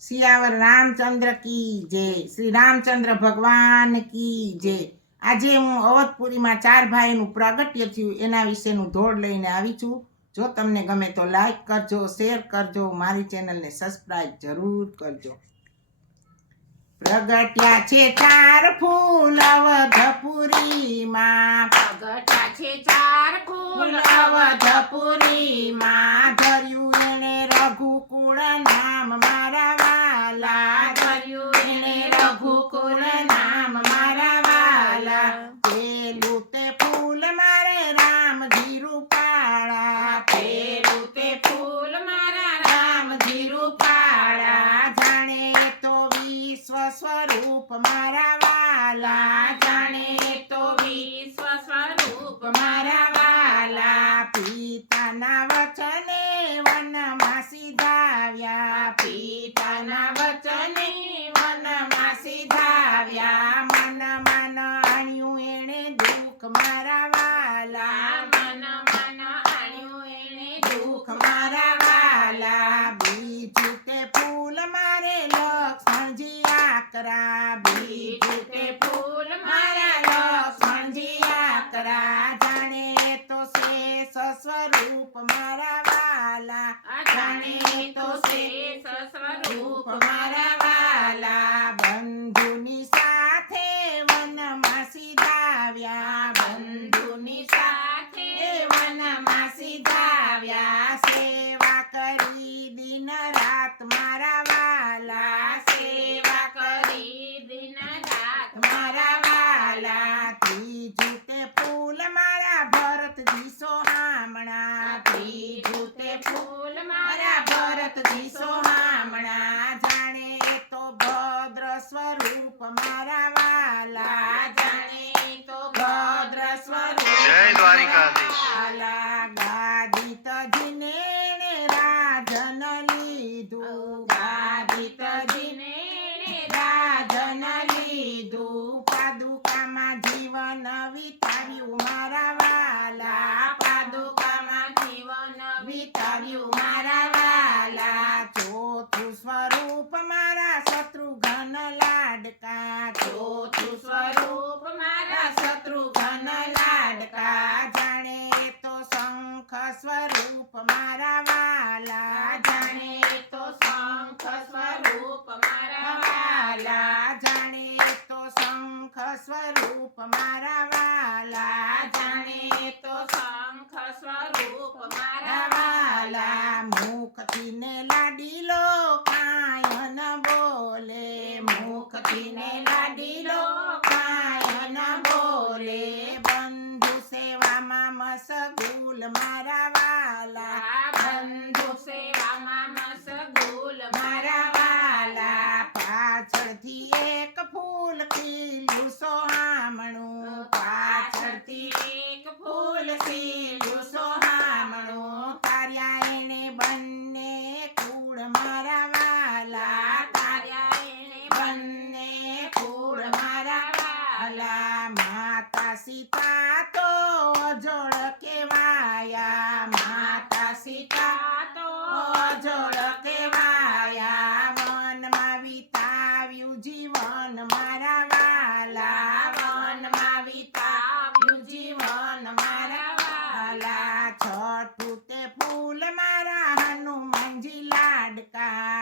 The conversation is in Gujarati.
સિયાવર રામચંદ્ર કી જય. શ્રી રામચંદ્ર ભગવાન કી જય. આજે હું અવધપુરીમાં ચાર ભાઈનું પ્રાગટ્ય થયું એના વિશેનું ધોળ લઈને આવી છું. જો તમને ગમે તો લાઈક કરજો શેર કરજો મારી ચેનલને સબસ્ક્રાઈબ જરૂર કરજો. પ્રગટ્યા છે ચાર ફૂલ અવધપુરીમાં. પ્રગટ્યા છે ચાર ફૂલ અવધપુરીમાં ધર્યું એણે રઘુકુળ નામ મારા વાલા ધર્યું એણે રઘુકુલ નામ મારા વાલા. પેલું તે ફૂલ મારે રામજી રૂપાળા પેલું તે ફૂલ મારા રામ રામજી રૂપાળા જાણે તો વિશ્વ સ્વરૂપ મારા વાલા. જાણે તો વિશ્વ સ્વરૂપ મારા વાલા. પિતાના સીધાવ્યા પિતાના વચને મનમાં સીધાવ્યા મન મન અણ્યું એણે દુઃખ મારા વાલા મન મન આણ્યું એણે દુઃખ મારા વાલા બીજું તે ફૂલ મારે લક્ષ્મણજી આકરા બીજું તે ફૂલ મારા લક્ષ્મણજી આકરા જાણે તો શેષ સ્વરૂપ મારા વાલા જાણે તો શેષ રૂપ સ્વરૂપ મારા વાલા બંધુની સાથે વનમાં સીધાવ્યા બંધુની સાથે વનમાં સીધાવ્યા સેવા કરી દિન રાત મારા વાલા સેવા કરી દિન મારા ફૂલ મારા ભરતજી સોહામણા ત્રીજું તે ફૂલ મારા ભરતજી સોહામણા જાણે તો ભદ્ર સ્વરૂપ મારા વાલા, જાણે તો ભદ્ર સ્વરૂપ જય દ્વારિકાધીશ. આવ્યું મારા વાલા ચોથું સ્વરૂપ મારા શત્રુઘ્ન લાડકા ચોથું સ્વરૂપ กา